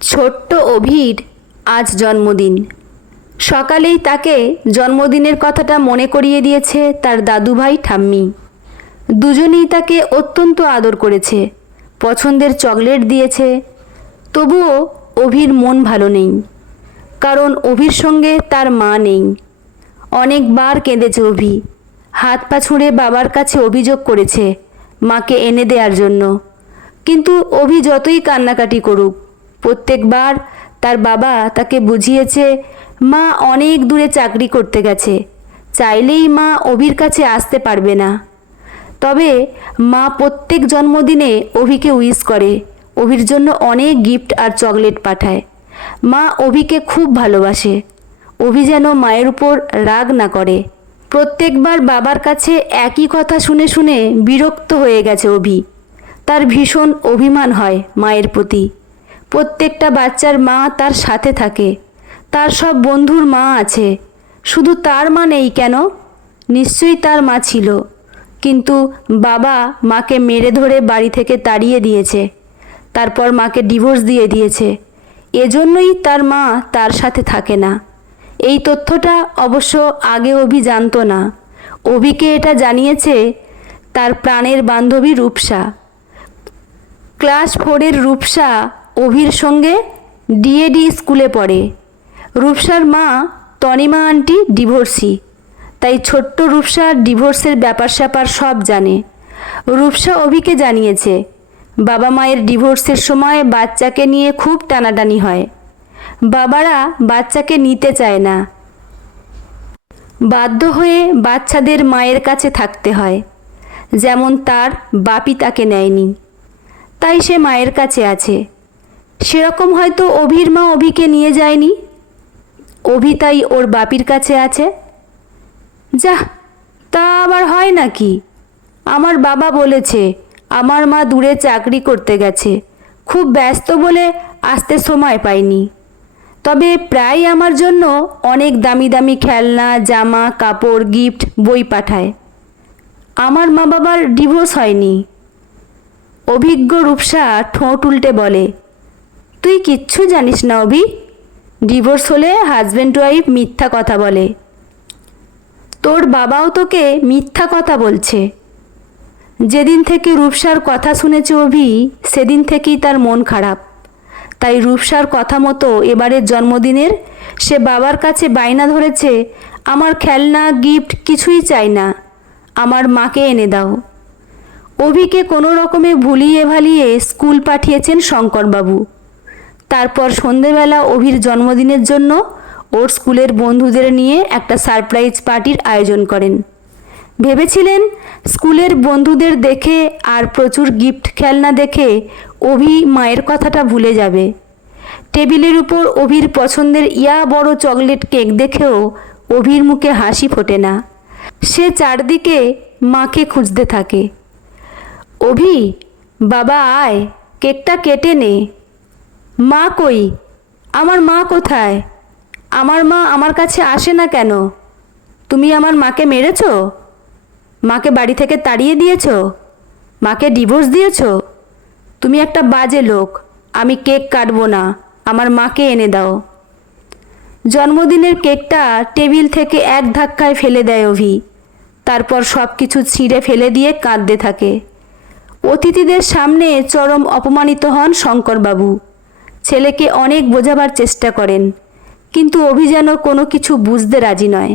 ছোট্ট অভির আজ জন্মদিন। সকালেই তাকে জন্মদিনের কথাটা মনে করিয়ে দিয়েছে তার দাদুভাই ঠাম্মি। দুজনেই তাকে অত্যন্ত আদর করেছে, পছন্দের চকলেট দিয়েছে। তবুও অভির মন ভালো নেই, কারণ অভির সঙ্গে তার মা নেই। অনেকবার কেঁদেছে অভি, হাত পা ছুঁড়ে বাবার কাছে অভিযোগ করেছে মাকে এনে দেওয়ার জন্য। কিন্তু অভি যতই কান্নাকাটি করুক, প্রত্যেকবার তার বাবা তাকে বুঝিয়েছে মা অনেক দূরে চাকরি করতে গেছে, চাইলেই মা অভির কাছে আসতে পারবে না। তবে মা প্রত্যেক জন্মদিনে অভিকে উইশ করে, অভির জন্য অনেক গিফট আর চকলেট পাঠায়। মা অভিকে খুব ভালোবাসে, অভি যেন মায়ের উপর রাগ না করে। প্রত্যেকবার বাবার কাছে একই কথা শুনে শুনে বিরক্ত হয়ে গেছে অভি। তার ভীষণ অভিমান হয় মায়ের প্রতি। প্রত্যেকটা বাচ্চার মা তার সাথে থাকে, তার সব বন্ধুর মা আছে, শুধু তার মা নেই কেন? নিশ্চয়ই তার মা ছিল, কিন্তু বাবা মাকে মেরে ধরে বাড়ি থেকে তাড়িয়ে দিয়েছে, তারপর মাকে ডিভোর্স দিয়ে দিয়েছে। এজন্যই তার মা তার সাথে থাকে না। এই তথ্যটা অবশ্য আগে অভি জানতো না। অভিকে এটা জানিয়েছে তার প্রাণের বান্ধবী রূপসা। ক্লাস 4-এর রূপসা অভির সঙ্গে ডিএডি স্কুলে পড়ে। রূপসার মা তনিমা আন্টি ডিভোর্সি, তাই ছোট্ট রূপসা ডিভোর্সের ব্যাপার স্যাপার সব জানে। রূপসা অভিকে জানিয়েছে বাবা মায়ের ডিভোর্সের সময় বাচ্চাকে নিয়ে খুব টানাটানি হয়, বাবারা বাচ্চাকে নিতে চায় না, বাধ্য হয়ে বাচ্চাদের মায়ের কাছে থাকতে হয়। যেমন তার বাপি তাকে নেয়নি, তাই সে মায়ের কাছে আছে। সেরকম হয়তো অভির মা অভিকে নিয়ে যায়নি, অভি তাই ওর বাপির কাছে আছে। যাহ, তা আবার হয় নাকি? আমার বাবা বলেছে আমার মা দূরে চাকরি করতে গেছে, খুব ব্যস্ত বলে আসতে সময় পায়নি। তবে প্রায় আমার জন্য অনেক দামি দামি খেলনা, জামা কাপড়, গিফট, বই পাঠায়। আমার মা বাবার ডিভোর্স হয়নি। অভিজ্ঞ রূপসা ঠোঁট উল্টে বলে, তুই কিচ্ছু জানিস না অভি, ডিভোর্স হলে হাজব্যান্ড ওয়াইফ মিথ্যা কথা বলে। তোর বাবাও তোকে মিথ্যা কথা বলছে। যেদিন থেকে রূপসার কথা শুনেছে অভি, সেদিন থেকেই তার মন খারাপ। তাই রূপসার কথা মতো এবারের জন্মদিনের সে বাবার কাছে বায়না ধরেছে, আমার খেলনা গিফট কিছুই চাই না, আমার মাকে এনে দাও। অভিকে কোনো রকমে ভুলিয়ে ভালিয়ে স্কুল পাঠিয়েছেন শঙ্করবাবু। তারপর সন্ধেবেলা অভির জন্মদিনের জন্য ওর স্কুলের বন্ধুদের নিয়ে একটা সারপ্রাইজ পার্টির আয়োজন করেন। ভেবেছিলেন স্কুলের বন্ধুদের দেখে আর প্রচুর গিফট খেলনা দেখে অভি মায়ের কথাটা ভুলে যাবে। টেবিলের উপর অভির পছন্দের ইয়া বড় চকলেট কেক দেখেও অভির মুখে হাসি ফোটে না। সে চারদিকে মাকে খুঁজতে থাকে। অভি, বাবা আয়, কেকটা কেটে নে। মা কই? আমার মা কোথায়? আমার মা আমার কাছে আসে না কেন? তুমি আমার মাকে মেরেছ? মাকে বাড়ি থেকে তাড়িয়ে দিয়েছ? মাকে ডিভোর্স দিয়েছ? তুমি একটা বাজে লোক। আমি কেক কাটবো না, আমার মাকে এনে দাও। জন্মদিনের কেকটা টেবিল থেকে এক ধাক্কায় ফেলে দেয় অভি, তারপর সব কিছু ছিঁড়ে ফেলে দিয়ে কাঁদতে থাকে। অতিথিদের সামনে চরম অপমানিত হন শঙ্করবাবু। ছেলেকে অনেক বোঝাবার চেষ্টা করেন, কিন্তু অভি যেন কোনো কিছু বুঝতে রাজি নয়।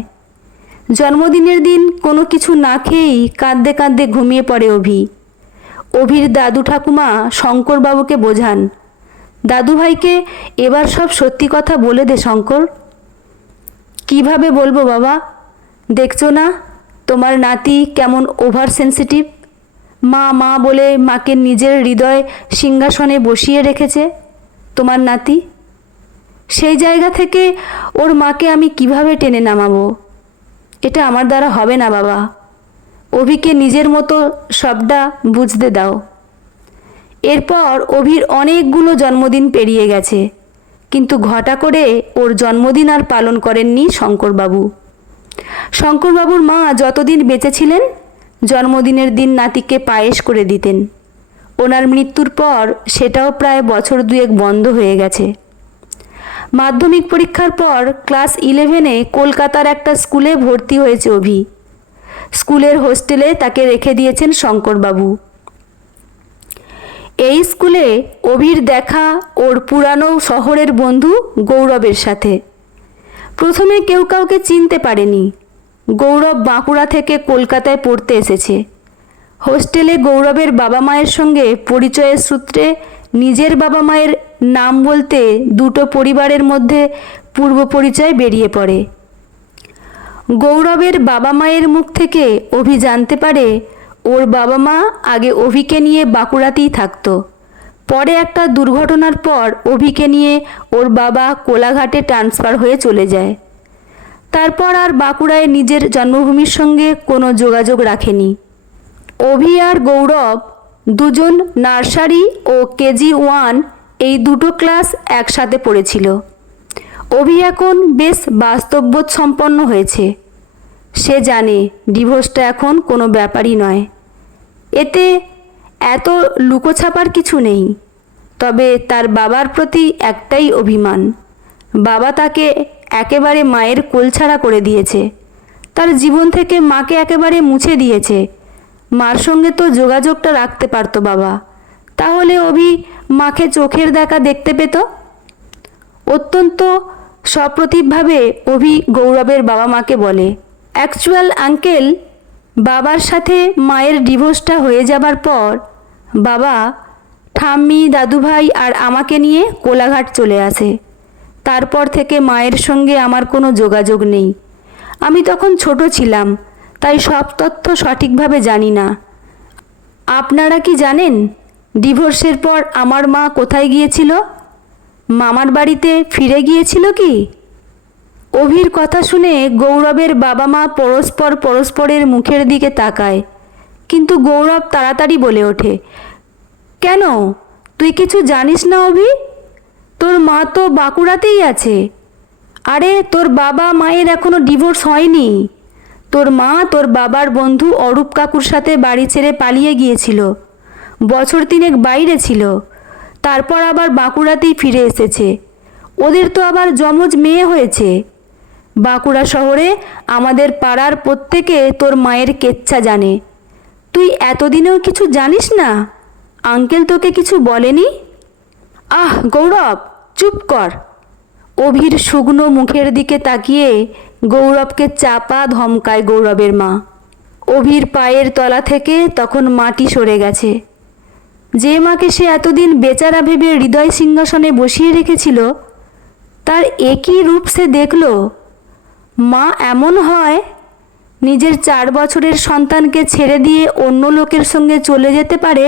জন্মদিনের দিন কোনো কিছু না খেয়েই কাঁদতে কাঁদতে ঘুমিয়ে পড়ে অভি। অভির দাদু ঠাকুমা শঙ্করবাবুকে বোঝান, দাদুভাইকে এবার সব সত্যি কথা বলে দে শঙ্কর। কিভাবে বলবো বাবা? দেখছো না তোমার নাতি কেমন ওভার সেন্সিটিভ। মা মা বলে মাকে নিজের হৃদয় সিংহাসনে বসিয়ে রেখেছে তোমার নাতি। সেই জায়গা থেকে ওর মাকে আমি কিভাবে টেনে নামাবো? এটা আমার দ্বারা হবে না বাবা। অভিকে নিজের মতো সবটা বুঝতে দাও। এরপর অভির অনেকগুলো জন্মদিন পেরিয়ে গেছে, কিন্তু ঘটা করে ওর জন্মদিন আর পালন করেননি শঙ্করবাবু। শঙ্করবাবুর মা যতদিন বেঁচে ছিলেন জন্মদিনের দিন নাতিকে পায়েস করে দিতেন। ওনার মৃত্যুর পর সেটাও প্রায় বছর দুয়েক বন্ধ হয়ে গেছে। মাধ্যমিক পরীক্ষার পর ক্লাস 11-এ কলকাতার একটা স্কুলে ভর্তি হয়েছে অভি। স্কুলের হোস্টেলে তাকে রেখে দিয়েছেন শঙ্করবাবু। এই স্কুলে অভির দেখা ওর পুরানো শহরের বন্ধু গৌরবের সাথে। প্রথমে কেউ কাউকে চিনতে পারেনি। গৌরব বাঁকুড়া থেকে কলকাতায় পড়তে এসেছে। হোস্টেলে গৌরবের বাবা মায়ের সঙ্গে পরিচয়ের সূত্রে নিজের বাবা মায়ের নাম বলতে দুটো পরিবারের মধ্যে পূর্ব পরিচয় বেরিয়ে পড়ে। গৌরবের বাবা মায়ের মুখ থেকে অভি জানতে পারে ওর বাবা মা আগে অভিকে নিয়ে বাঁকুড়াতেই থাকতো। পরে একটা দুর্ঘটনার পর অভিকে নিয়ে ওর বাবা কোলাঘাটে ট্রান্সফার হয়ে চলে যায়। তারপর আর বাঁকুড়ায় নিজের জন্মভূমির সঙ্গে কোনো যোগাযোগ রাখেনি। অভি আর গৌরব দুজন নার্সারি ও KG1 এই দুটো ক্লাস একসাথে পড়েছিল। অভি এখন বেশ বাস্তববোধ সম্পন্ন হয়েছে। সে জানে ডিভোর্সটা এখন কোনো ব্যাপারই নয়। এতে এত লুকোছাপার কিছু নেই। তবে তার বাবার প্রতি একটাই অভিমান। বাবা তাকে একেবারে মায়ের কোলছাড়া করে দিয়েছে। তার জীবন থেকে মাকে একেবারে মুছে দিয়েছে। মার সঙ্গে তো যোগাযোগটা রাখতে পারতো বাবা, তাহলে অভি মাকে চোখের দেখা দেখতে পেত। অত্যন্ত সপ্রতিভভাবে অভি গৌরবের বাবা মাকে বলে, অ্যাকচুয়াল আঙ্কেল, বাবার সাথে মায়ের ডিভোর্সটা হয়ে যাবার পর বাবা ঠাম্মি, দাদুভাই আর আমাকে নিয়ে কোলাঘাট চলে আসে। তারপর থেকে মায়ের সঙ্গে আমার কোনো যোগাযোগ নেই। আমি তখন ছোট ছিলাম, তাই সব তথ্য সঠিকভাবে জানি না। আপনারা কি জানেন ডিভোর্সের পর আমার মা কোথায় গিয়েছিল? মামার বাড়িতে ফিরে গিয়েছিল কি? অভির কথা শুনে গৌরবের বাবা মা পরস্পরের মুখের দিকে তাকায়। কিন্তু গৌরব তাড়াতাড়ি বলে ওঠে, কেন, তুই কিছু জানিস না অভি? তোর মা তো বাঁকুড়াতেই আছে। আরে তোর বাবা মায়ের এখনো ডিভোর্স হয়নি। তোর মা তোর বাবার বন্ধু অরূপ কাকুর সাথে বাড়ি ছেড়ে পালিয়ে গিয়েছিল। বছর 3 বাইরে ছিল, তারপর আবার বাঁকুড়াতেই ফিরে এসেছে। ওদের তো আবার যমজ মেয়ে হয়েছে। বাঁকুড়া শহরে আমাদের পাড়ার প্রত্যেকে তোর মায়ের কেচ্ছা জানে। তুই এতদিনেও কিছু জানিস না? আঙ্কেল তোকে কিছু বলেনি? আহ গৌরব, চুপ কর। অভির শুকনো মুখের দিকে তাকিয়ে গৌরবকে চাপা ধমকায় গৌরবের মা। অভির পায়ের তলা থেকে তখন মাটি সরে গেছে। যে মাকে সে এতদিন বেচারা ভেবে হৃদয় সিংহাসনে বসিয়ে রেখেছিল, তার একই রূপ সে দেখল। মা এমন হয়? নিজের 4 বছরের সন্তানকে ছেড়ে দিয়ে অন্য লোকের সঙ্গে চলে যেতে পারে?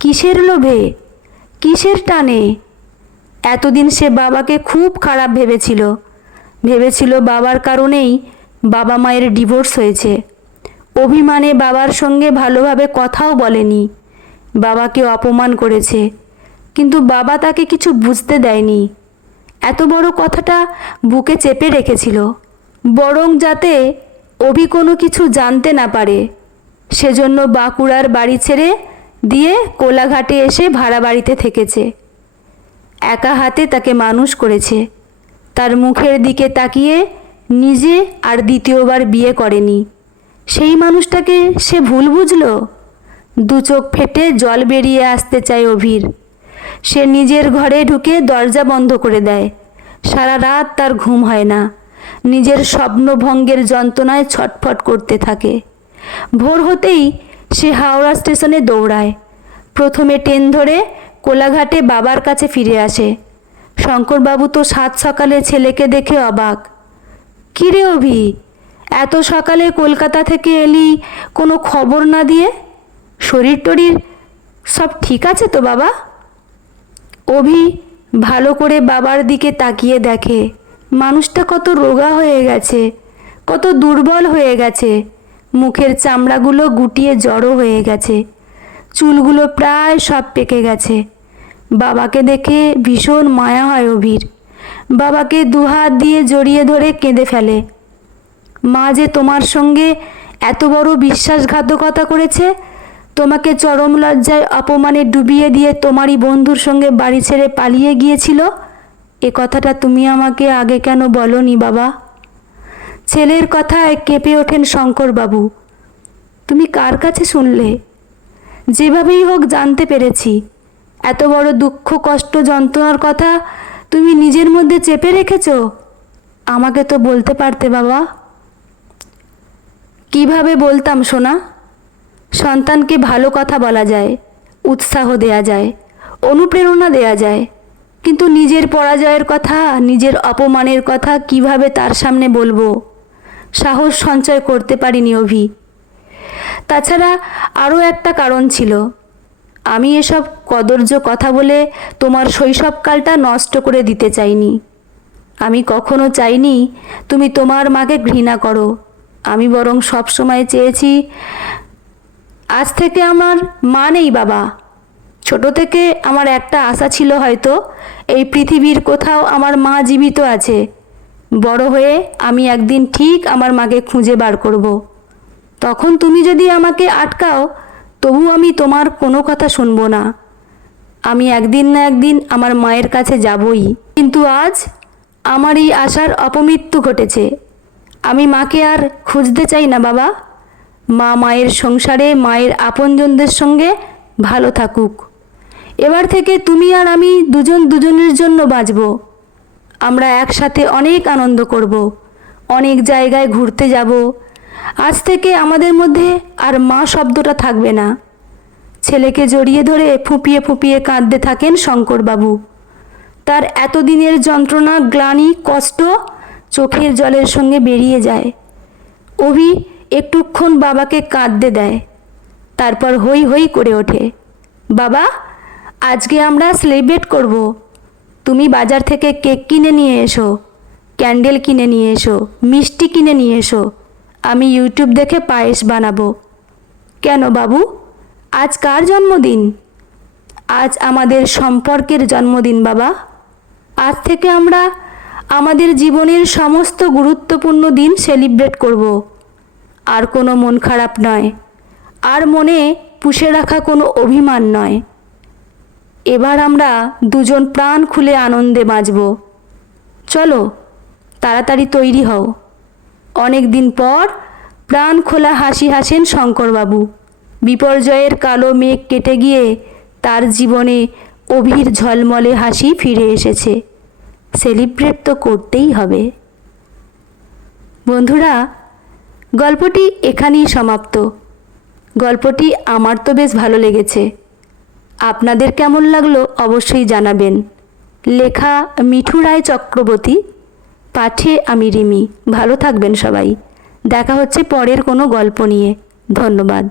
কিসের লোভে, কিসের টানে? এতদিন সে বাবাকে খুব খারাপ ভেবেছিল বাবার কারণেই বাবা মায়ের ডিভোর্স হয়েছে। অভিমানে বাবার সঙ্গে ভালোভাবে কথাও বলেনি, বাবাকে অপমান করেছে। কিন্তু বাবা তাকে কিছু বুঝতে দেয়নি। এত বড় কথাটা বুকে চেপে রেখেছিল, বরং যাতে অভি কোনো কিছু জানতে না পারে। সেজন্য বাঁকুড়ার বাড়ি ছেড়ে দিয়ে কোলাঘাটে এসে ভাড়া বাড়িতে থেকেছে। একা হাতে তাকে মানুষ করেছে। তার মুখের দিকে তাকিয়ে নিজে আর দ্বিতীয়বার বিয়ে করেনি। সেই মানুষটাকে সে ভুল বুঝল। 2 চোখ ফেটে জল বেরিয়ে আসতে চায় অভির। সে নিজের ঘরে ঢুকে দরজা বন্ধ করে দেয়। সারা রাত তার ঘুম হয় না। নিজের স্বপ্নভঙ্গের যন্ত্রণায় ছটফট করতে থাকে। ভোর হতেই সে হাওড়া স্টেশনে দৌড়ায়। প্রথমে ট্রেন ধরে কোলাঘাটে বাবার কাছে ফিরে আসে। শঙ্করবাবু তো 7 সকালে ছেলেকে দেখে অবাক। কী রে অভি, এত সকালে কলকাতা থেকে এলি, কোনো খবর না দিয়ে? শরীর টরীর সব ঠিক আছে তো বাবা? অভি ভালো করে বাবার দিকে তাকিয়ে দেখে মানুষটা কত রোগা হয়ে গেছে, কত দুর্বল হয়ে গেছে। মুখের চামড়াগুলো গুটিয়ে জড়ো হয়ে গেছে, চুলগুলো প্রায় সব পেকে গেছে। বাবাকে দেখে ভীষণ মায়া হয় অভির। বাবাকে 2 হাত দিয়ে জড়িয়ে ধরে কেঁদে ফেলে। মা যে তোমার সঙ্গে এত বড় বিশ্বাসঘাতকতা করেছে তোমাকে চরম লজ্জায় অপমানে ডুবিয়ে দিয়ে তোমারই বন্ধুর সঙ্গে বাড়ি ছেড়ে পালিয়ে গিয়েছিল? এ কথাটা তুমি আমাকে আগে কেন বলনি বাবা? ছেলের কথায় কেঁপে ওঠেন শঙ্করবাবু। তুমি কার কাছে শুনলে? যেভাবেই হোক জানতে পেরেছি। এত বড় দুঃখ, কষ্ট, যন্ত্রণার কথা তুমি নিজের মধ্যে চেপে রেখেছ। আমাকে তো বলতে পারতে বাবা। কিভাবে বলতাম সোনা? সন্তানকে ভালো কথা বলা যায়, উৎসাহ দেয়া যায়, অনুপ্রেরণা দেয়া যায়, কিন্তু নিজের পরাজয়ের কথা, নিজের অপমানের কথা কিভাবে তার সামনে বলবো? সাহস সঞ্চয় করতে পারিনি অভি। তাছাড়া আরও একটা কারণ ছিল। আমি এসব কদর্য কথা বলে তোমার শৈশবকালটা নষ্ট করে দিতে চাইনি। আমি কখনো চাইনি তুমি তোমার মাকে ঘৃণা করো। আমি বরং সবসময় চেয়েছি, আজ থেকে আমার মা নেই বাবা। ছোট থেকে আমার একটা আশা ছিল, হয়তো এই পৃথিবীর কোথাও আমার মা জীবিত আছে। বড় হয়ে আমি একদিন ঠিক আমার মাকে খুঁজে বার করব। তখন তুমি যদি আমাকে আটকাও, তবু আমি তোমার কোনো কথা শুনবো না। আমি একদিন না একদিন আমার মায়ের কাছে যাবই। কিন্তু আজ আমার এই আশার অপমৃত্যু ঘটেছে। আমি মাকে আর খুঁজতে চাই না বাবা। মা মায়ের সংসারে মায়ের আপনজনদের সঙ্গে ভালো থাকুক। এবার থেকে তুমি আর আমি দুজন দুজনের জন্য বাঁচব। আমরা একসাথে অনেক আনন্দ করব, অনেক জায়গায় ঘুরতে যাব। আজ থেকে আমাদের মধ্যে আর মা শব্দটা থাকবে না। ছেলেকে জড়িয়ে ধরে ফুঁপিয়ে ফুঁপিয়ে কাঁদতে থাকেন শঙ্করবাবু। তার এতদিনের যন্ত্রণা, গ্লানি, কষ্ট চোখের জলের সঙ্গে বেরিয়ে যায়। অভি একটুক্ষণ বাবাকে কাঁদতে দেয়, তারপর হই হই করে ওঠে। বাবা, আজকে আমরা সেলিব্রেট করব। তুমি বাজার থেকে কেক কিনে নিয়ে এসো, ক্যান্ডেল কিনে নিয়ে এসো, মিষ্টি কিনে নিয়ে এসো। আমি ইউটিউব দেখে পায়েস বানাবো। কেন বাবু, আজ কার জন্মদিন? আজ আমাদের সম্পর্কের জন্মদিন বাবা। আজ থেকে আমরা আমাদের জীবনের সমস্ত গুরুত্বপূর্ণ দিন সেলিব্রেট করব। আর কোনো মন খারাপ নয়, আর মনে পুষে রাখা কোনো অভিমান নয়। এবার আমরা দুজন প্রাণ খুলে আনন্দে বাঁচব। চলো তাড়াতাড়ি তৈরি হও। অনেক দিন পর প্রাণ খোলা হাসি হাসেন শঙ্করবাবু। বিপর্যয়ের কালো মেঘ কেটে গিয়ে তার জীবনে অভির ঝলমলে হাসি ফিরে এসেছে। সেলিব্রেট তো করতেই হবে। বন্ধুরা, গল্পটি এখানেই সমাপ্ত। গল্পটি আমার তো বেশ ভালো লেগেছে। আপনাদের কেমন লাগলো অবশ্যই জানাবেন। লেখা মিঠু রায় চক্রবর্তী, পাঠে আমি রিমি। ভালো থাকবেন সবাই। দেখা হচ্ছে পরের কোনো গল্প নিয়ে। ধন্যবাদ।